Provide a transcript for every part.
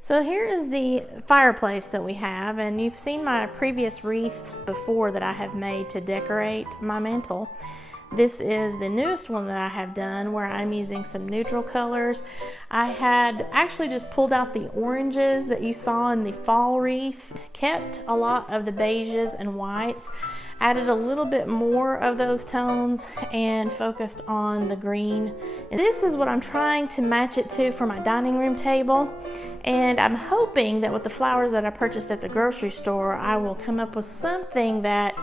So here is the fireplace that we have, and you've seen my previous wreaths before that I have made to decorate my mantle. This is the newest one that I have done, where I'm using some neutral colors. I had actually just pulled out the oranges that you saw in the fall wreath, kept a lot of the beiges and whites, added a little bit more of those tones, and focused on the green. And this is what I'm trying to match it to for my dining room table. And I'm hoping that with the flowers that I purchased at the grocery store, I will come up with something that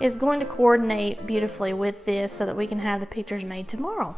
is going to coordinate beautifully with this so that we can have the pictures made tomorrow.